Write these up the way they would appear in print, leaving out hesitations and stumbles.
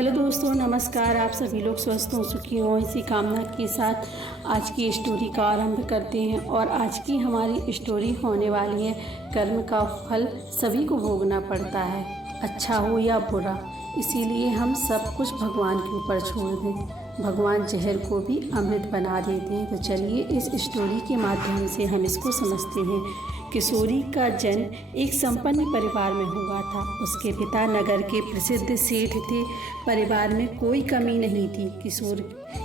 Hello दोस्तों, नमस्कार। आप सभी लोग स्वस्थ हों, सुखी हों, इसी कामना के साथ आज की स्टोरी का आरंभ करते हैं। और आज की हमारी स्टोरी होने वाली है कर्म का फल सभी को भोगना पड़ता है, अच्छा हो या बुरा। इसीलिए हम सब कुछ भगवान के ऊपर छोड़ दें। भगवान जहर को भी अमृत बना देते हैं। तो चलिए इस स्टोरी के माध्यम से हम इसको समझते हैं। किशोरी का जन्म एक संपन्न परिवार में हुआ था। उसके पिता नगर के प्रसिद्ध सेठ थे। परिवार में कोई कमी नहीं थी।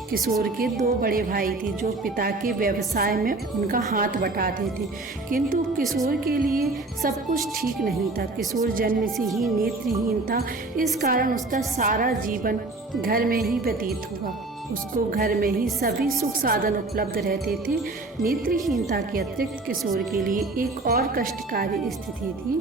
किशोर के दो बड़े भाई थे जो पिता के व्यवसाय में उनका हाथ बटाते थे, किंतु किशोर के लिए सब कुछ ठीक नहीं था। किशोर जन्म से ही नेत्रहीन था। इस कारण उसका सारा जीवन घर में ही व्यतीत हुआ। उसको घर में ही सभी सुख साधन उपलब्ध रहते थे। नेत्रहीनता के अतिरिक्त किशोर के लिए एक और कष्टकारी स्थिति थी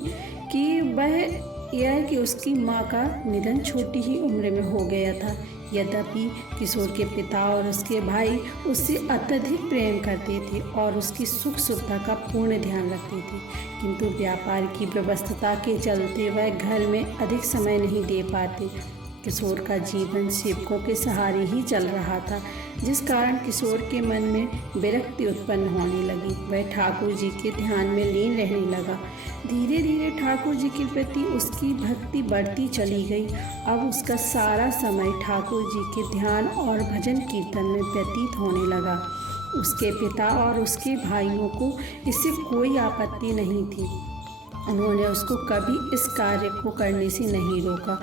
कि उसकी माँ का निधन छोटी ही उम्र में हो गया था। यद्यपि किशोर के पिता और उसके भाई उससे अत्यधिक प्रेम करते थे और उसकी सुख सुविधा का पूर्ण ध्यान रखते थे, किंतु व्यापार की व्यस्तता के चलते वह घर में अधिक समय नहीं दे पाते। किशोर का जीवन सेवकों के सहारे ही चल रहा था, जिस कारण किशोर के मन में विरक्ति उत्पन्न होने लगी। वह ठाकुर जी के ध्यान में लीन रहने लगा। धीरे धीरे ठाकुर जी के प्रति उसकी भक्ति बढ़ती चली गई। अब उसका सारा समय ठाकुर जी के ध्यान और भजन कीर्तन में व्यतीत होने लगा। उसके पिता और उसके भाइयों को इससे कोई आपत्ति नहीं थी। उन्होंने उसको कभी इस कार्य को करने से नहीं रोका,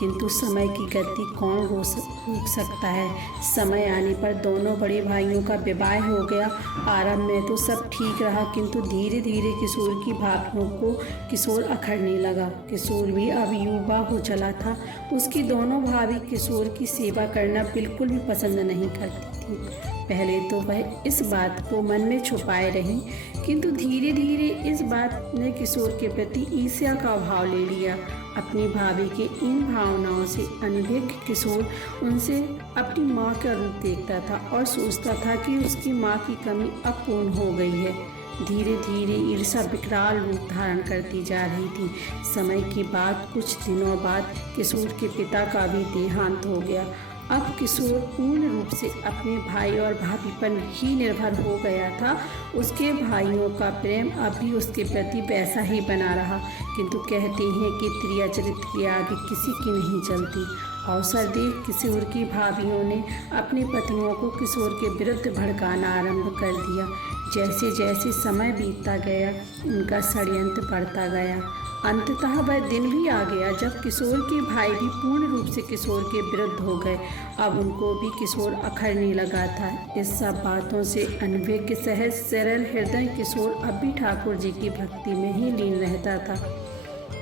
किंतु समय की गति कौन रोक सकता है। समय आने पर दोनों बड़े भाइयों का विवाह हो गया। आरंभ में तो सब ठीक रहा, किंतु धीरे धीरे किशोर की भावनाओं को किशोर अखड़ने लगा। किशोर भी अब युवा हो चला था। उसकी दोनों भाभी किशोर की सेवा करना बिल्कुल भी पसंद नहीं करती थी। पहले तो वह इस बात को मन में छुपाए रही, किंतु धीरे धीरे इस बात ने किशोर के प्रति ईर्ष्या का भाव ले लिया। अपनी भाभी के इन भावनाओं से अनभिज्ञ किशोर उनसे अपनी माँ का रूप देखता था और सोचता था कि उसकी माँ की कमी अब पूर्ण हो गई है। धीरे धीरे ईर्ष्या विकराल रूप धारण करती जा रही थी। समय के बाद कुछ दिनों बाद किशोर के पिता का भी देहांत हो गया। अब किशोर पूर्ण रूप से अपने भाई और भाभी पर ही निर्भर हो गया था। उसके भाइयों का प्रेम अभी उसके प्रति वैसा ही बना रहा, किंतु कहते हैं कि त्रिया चरित्र के आगे किसी की नहीं चलती। अवसर देख किशोर की भाभियों ने अपने पतियों को किशोर के विरुद्ध भड़काना आरंभ कर दिया। जैसे जैसे समय बीतता गया उनका षड्यंत्र बढ़ता गया। अंततः वह दिन भी आ गया जब किशोर के भाई भी पूर्ण रूप से किशोर के विरुद्ध हो गए। अब उनको भी किशोर अखड़ने लगा था। इस सब बातों से अनभिज्ञ सहज सरल हृदय किशोर अब भी ठाकुर जी की भक्ति में ही लीन रहता था।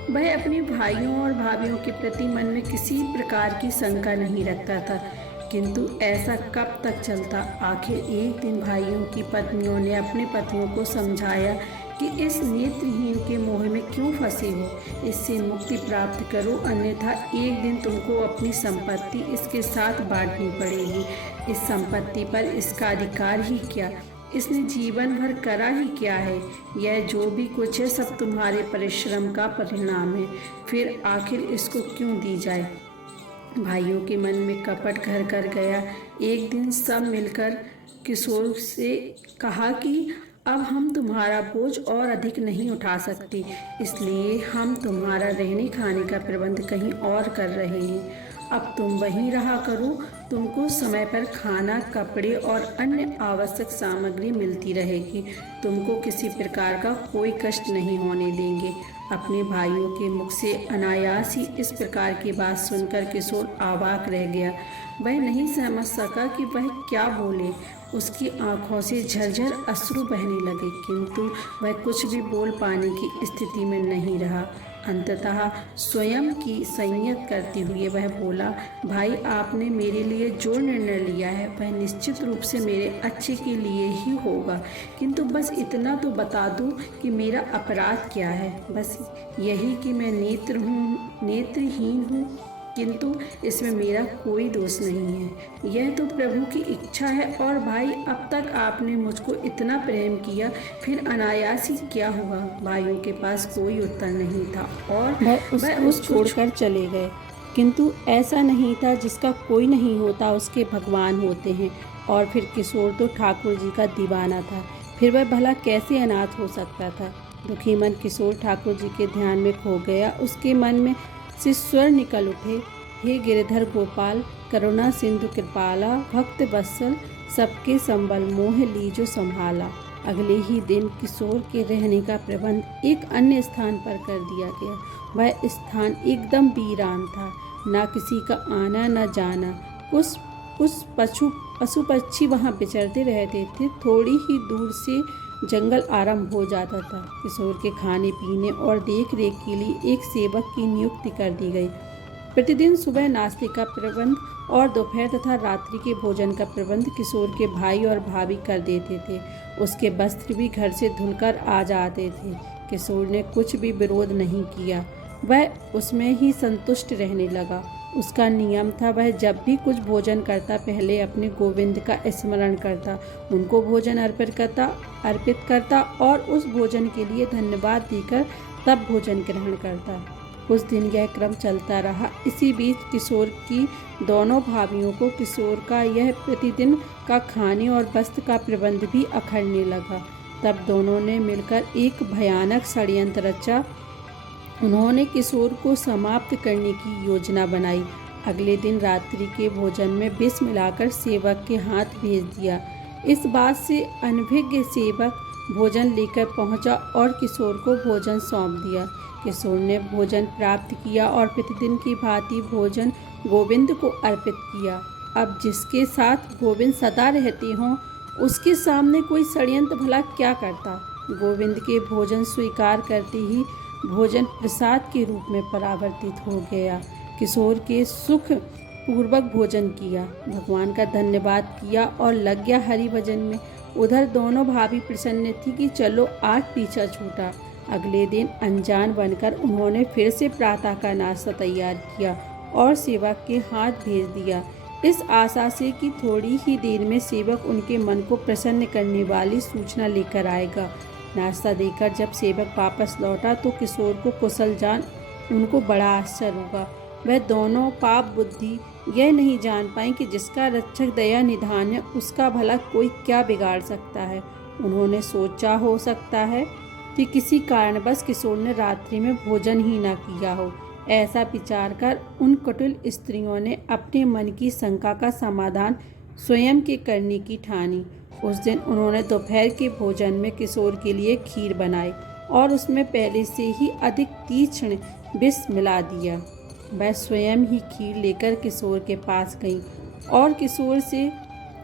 वह अपने भाइयों और भाभियों के प्रति मन में किसी प्रकार की शंका नहीं रखता था, किंतु ऐसा कब तक चलता। आखिर एक दिन भाइयों की पत्नियों ने अपने पतियों को समझाया कि इस नेत्रहीन के मोह में क्यों फंसे हो, इससे मुक्ति प्राप्त करो, अन्यथा एक दिन तुमको अपनी संपत्ति इसके साथ बांटनी पड़ेगी। इस संपत्ति पर इसका अधिकार ही क्या, इसने जीवन भर करा ही क्या है। यह जो भी कुछ है सब तुम्हारे परिश्रम का परिणाम है, फिर आखिर इसको क्यों दी जाए। भाइयों के मन में कपट घर कर गया। एक दिन सब मिलकर किशोर से कहा कि अब हम तुम्हारा बोझ और अधिक नहीं उठा सकते, इसलिए हम तुम्हारा रहने खाने का प्रबंध कहीं और कर रहे हैं। अब तुम वहीं रहा करो, तुमको समय पर खाना, कपड़े और अन्य आवश्यक सामग्री मिलती रहेगी। तुमको किसी प्रकार का कोई कष्ट नहीं होने देंगे। अपने भाइयों के मुख से अनायास ही इस प्रकार की बात सुनकर किशोर अवाक रह गया। वह नहीं समझ सका कि वह क्या बोले। उसकी आंखों से झरझर अश्रु बहने लगे, किंतु वह कुछ भी बोल पाने की स्थिति में नहीं रहा। अंततः स्वयं की संयत करते हुए वह बोला, भाई आपने मेरे लिए जो निर्णय लिया है वह निश्चित रूप से मेरे अच्छे के लिए ही होगा, किंतु बस इतना तो बता दो कि मेरा अपराध क्या है। बस यही कि मैं नेत्रहीन हूँ, किंतु इसमें मेरा कोई दोष नहीं है। यह तो प्रभु की इच्छा है। और भाई, अब तक आपने मुझको इतना प्रेम किया, फिर अनायास ही क्या हुआ। भाइयों के पास कोई उत्तर नहीं था और वह उसको छोड़कर चले गए। किंतु ऐसा नहीं था, जिसका कोई नहीं होता उसके भगवान होते हैं। और फिर किशोर तो ठाकुर जी का दीवाना था, फिर वह भला कैसे अनाथ हो सकता था। दुखी मन किशोर ठाकुर जी के ध्यान में खो गया। उसके मन में से स्वर निकल उठे, हे गिरधर गोपाल, करुणा सिंधु कृपाला, भक्त वत्सल, सबके संबल मोह लीजो संभाला। अगले ही दिन किशोर के रहने का प्रबंध एक अन्य स्थान पर कर दिया गया। वह स्थान एकदम वीरान था, ना किसी का आना न जाना। कुछ पशु पक्षी वहाँ विचरते रहते थे। थोड़ी ही दूर से जंगल आरंभ हो जाता था। किशोर के खाने पीने और देख रेख के लिए एक सेवक की नियुक्ति कर दी गई। प्रतिदिन सुबह नाश्ते का प्रबंध और दोपहर तथा रात्रि के भोजन का प्रबंध किशोर के भाई और भाभी कर देते थे। उसके वस्त्र भी घर से धुलकर आ जाते थे। किशोर ने कुछ भी विरोध नहीं किया, वह उसमें ही संतुष्ट रहने लगा। उसका नियम था, वह जब भी कुछ भोजन करता पहले अपने गोविंद का स्मरण करता, उनको भोजन अर्पित करता और उस भोजन के लिए धन्यवाद देकर तब भोजन ग्रहण करता। कुछ दिन यह क्रम चलता रहा। इसी बीच किशोर की दोनों भाभियों को किशोर का यह प्रतिदिन का खाने और वस्त्र का प्रबंध भी अखरने लगा। तब दोनों ने मिलकर एक भयानक षड्यंत्र रचा। उन्होंने किशोर को समाप्त करने की योजना बनाई। अगले दिन रात्रि के भोजन में विष मिलाकर सेवक के हाथ भेज दिया। इस बात से अनभिज्ञ सेवक भोजन लेकर पहुंचा और किशोर को भोजन सौंप दिया। किशोर ने भोजन प्राप्त किया और प्रतिदिन की भांति भोजन गोविंद को अर्पित किया। अब जिसके साथ गोविंद सदा रहते हों, उसके सामने कोई षड्यंत्र भला क्या करता। गोविंद के भोजन स्वीकार करते ही भोजन प्रसाद के रूप में परावर्तित हो गया। किशोर के सुख पूर्वक भोजन किया, भगवान का धन्यवाद किया और लग गया हरि भजन में। उधर दोनों भाभी प्रसन्न थी कि चलो आज पीछा छूटा। अगले दिन अनजान बनकर उन्होंने फिर से प्रातः का नाश्ता तैयार किया और सेवक के हाथ भेज दिया, इस आशा से कि थोड़ी ही देर में सेवक उनके मन को प्रसन्न करने वाली सूचना लेकर आएगा। नाश्ता देकर जब सेवक वापस लौटा तो किशोर को कुशल जान उनको बड़ा आश्चर्य होगा। वह दोनों पाप बुद्धि यह नहीं जान पाई कि जिसका रक्षक दया निधान है, उसका भला कोई क्या बिगाड़ सकता है। उन्होंने सोचा हो सकता है कि किसी कारणवश किशोर ने रात्रि में भोजन ही न किया हो। ऐसा विचार कर उन कुटिल स्त्रियों ने अपने मन की शंका का समाधान स्वयं के करने की ठानी। उस दिन उन्होंने दोपहर के भोजन में किशोर के लिए खीर बनाई और उसमें पहले से ही अधिक तीक्ष्ण विष मिला दिया। वह स्वयं ही खीर लेकर किशोर के पास गई और किशोर से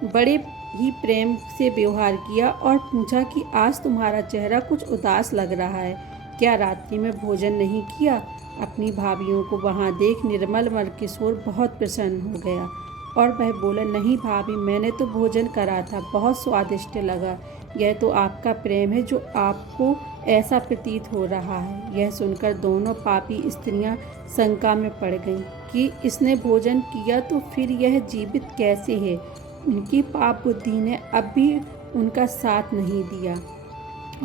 बड़े ही प्रेम से व्यवहार किया और पूछा कि आज तुम्हारा चेहरा कुछ उदास लग रहा है, क्या रात्रि में भोजन नहीं किया। अपनी भाभियों को वहाँ देख निर्मल मन किशोर बहुत प्रसन्न हो गया और वह बोला, नहीं भाभी, मैंने तो भोजन करा था, बहुत स्वादिष्ट लगा। यह तो आपका प्रेम है जो आपको ऐसा प्रतीत हो रहा है। यह सुनकर दोनों पापी स्त्रियां शंका में पड़ गईं कि इसने भोजन किया तो फिर यह जीवित कैसे है। उनकी पाप बुद्धि ने अब भी उनका साथ नहीं दिया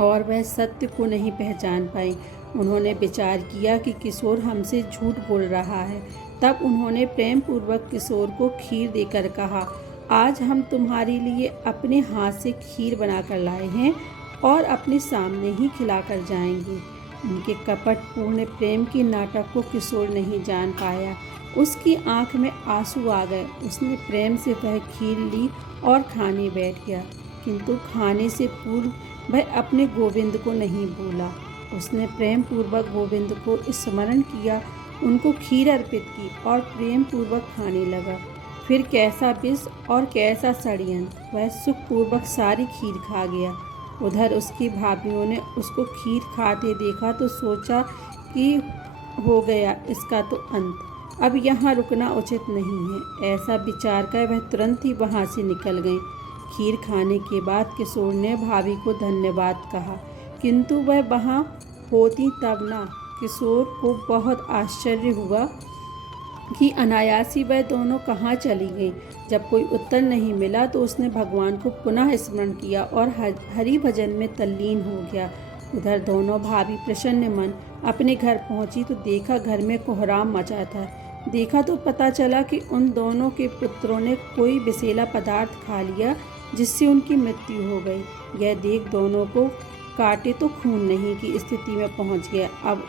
और वह सत्य को नहीं पहचान पाई। उन्होंने विचार किया कि किशोर हमसे झूठ बोल रहा है। तब उन्होंने प्रेम पूर्वक किशोर को खीर देकर कहा, आज हम तुम्हारे लिए अपने हाथ से खीर बनाकर लाए हैं और अपने सामने ही खिलाकर जाएंगे। उनके कपटपूर्ण प्रेम के नाटक को किशोर नहीं जान पाया। उसकी आंख में आंसू आ गए। उसने प्रेम से वह खीर ली और खाने बैठ गया, किंतु खाने से पूर्व वह अपने गोविंद को नहीं भूला। उसने प्रेम पूर्वक गोविंद को स्मरण किया, उनको खीर अर्पित की और प्रेम पूर्वक खाने लगा। फिर कैसा विष और कैसा षड्यंत्र, वह सुखपूर्वक सारी खीर खा गया। उधर उसकी भाभियों ने उसको खीर खाते देखा तो सोचा कि हो गया इसका तो अंत, अब यहाँ रुकना उचित नहीं है। ऐसा विचार कर वह तुरंत ही वहाँ से निकल गई। खीर खाने के बाद किशोर ने भाभी को धन्यवाद कहा, किंतु वह वहाँ होती तब ना। किशोर को बहुत आश्चर्य हुआ कि अनायासी वह दोनों कहाँ चली गईं। जब कोई उत्तर नहीं मिला तो उसने भगवान को पुनः स्मरण किया और हरि भजन में तल्लीन हो गया। उधर दोनों भाभी प्रसन्न मन अपने घर पहुंची तो देखा घर में कोहराम मचा था। देखा तो पता चला कि उन दोनों के पुत्रों ने कोई विषैला पदार्थ खा लिया, जिससे उनकी मृत्यु हो गई। यह देख दोनों को काटे तो खून नहीं की स्थिति में पहुंच गया। अब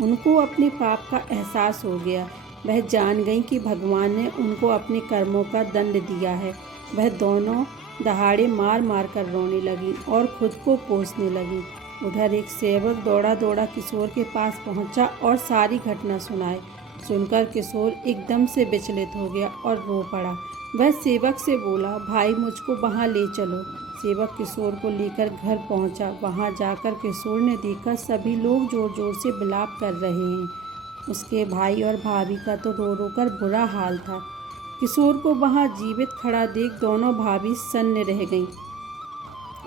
उनको अपने पाप का एहसास हो गया। वह जान गई कि भगवान ने उनको अपने कर्मों का दंड दिया है। वह दोनों दहाड़े मार मार कर रोने लगी और खुद को कोसने लगी। उधर एक सेवक दौड़ा दौड़ा किशोर के पास पहुंचा और सारी घटना सुनाई। सुनकर किशोर एकदम से विचलित हो गया और रो पड़ा। वह सेवक से बोला, भाई मुझको वहाँ ले चलो। सेवक किशोर को लेकर घर पहुँचा। वहाँ जाकर किशोर ने देखा सभी लोग जोर जोर से विलाप कर रहे हैं। उसके भाई और भाभी का तो रो रो कर बुरा हाल था। किशोर को वहाँ जीवित खड़ा देख दोनों भाभी सन्न रह गईं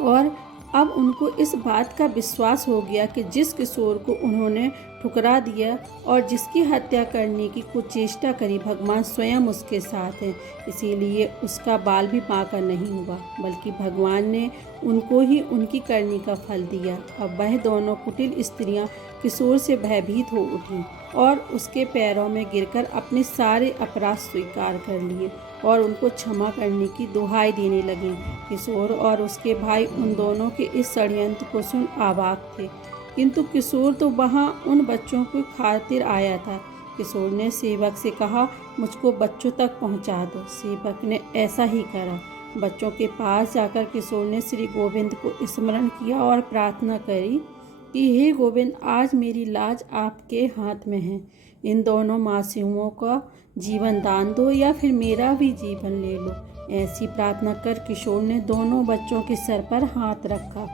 और अब उनको इस बात का विश्वास हो गया कि जिस किशोर को उन्होंने ठुकरा दिया और जिसकी हत्या करने की कुचेष्टा करी, भगवान स्वयं उसके साथ हैं। इसीलिए उसका बाल भी बांका नहीं हुआ, बल्कि भगवान ने उनको ही उनकी करनी का फल दिया। अब वह दोनों कुटिल स्त्रियां किशोर से भयभीत हो उठीं और उसके पैरों में गिरकर अपने सारे अपराध स्वीकार कर लिए और उनको क्षमा करने की दुहाई देने लगी। किशोर और उसके भाई उन दोनों के इस षड्यंत्र को सुन अवाक थे, किंतु किशोर तो वहाँ उन बच्चों की खातिर आया था। किशोर ने सेवक से कहा, मुझको बच्चों तक पहुँचा दो। सेवक ने ऐसा ही करा। बच्चों के पास जाकर किशोर ने श्री गोविंद को स्मरण किया और प्रार्थना करी कि हे गोविंद, आज मेरी लाज आपके हाथ में है। इन दोनों मासूमों का जीवन दान दो या फिर मेरा भी जीवन ले लो। ऐसी प्रार्थना कर किशोर ने दोनों बच्चों के सर पर हाथ रखा।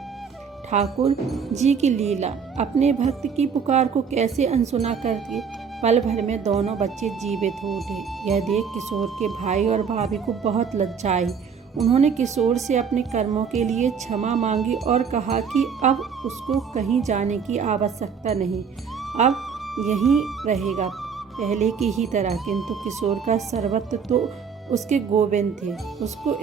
ठाकुर जी की लीला अपने भक्त की पुकार को कैसे अनसुना कर दिए। पल भर में दोनों बच्चे जीवित हो उठे। यह देख किशोर के भाई और भाभी को बहुत लज्जा आई। उन्होंने किशोर से अपने कर्मों के लिए क्षमा मांगी और कहा कि अब उसको कहीं जाने की आवश्यकता नहीं, अब यहीं रहेगा पहले की ही तरह। किंतु किशोर का सर्वत्र तो उसके गोविंद थे। उसको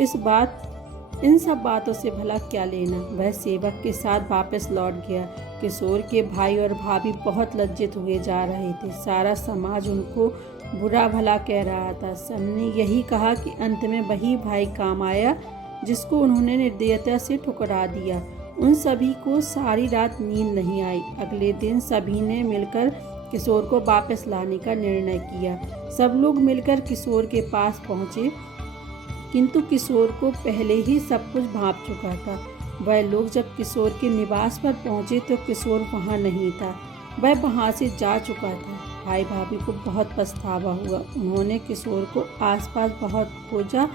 इन सब बातों से भला क्या लेना। वह सेवक के साथ वापस लौट गया। किशोर के भाई और भाभी बहुत लज्जित हुए जा रहे थे। सारा समाज उनको बुरा भला कह रहा था। सबने यही कहा कि अंत में वही भाई काम आया जिसको उन्होंने निर्दयता से ठुकरा दिया। उन सभी को सारी रात नींद नहीं आई। अगले दिन सभी ने मिलकर किशोर को वापस लाने का निर्णय किया। सब लोग मिलकर किशोर के पास पहुँचे, किंतु किशोर को पहले ही सब कुछ भांप चुका था। वह लोग जब किशोर के निवास पर पहुँचे तो किशोर वहाँ नहीं था। वह वहाँ से जा चुका था। भाई भाभी को बहुत पछतावा हुआ। उन्होंने किशोर को आसपास बहुत खोजा,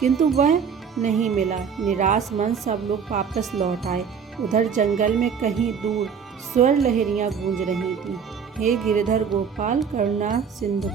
किंतु वह नहीं मिला। निराश मन सब लोग वापस लौट आए। उधर जंगल में कहीं दूर स्वर लहरियाँ गूंज रही थीं। हे गिरधर गोपाल, करुणा सिंधु।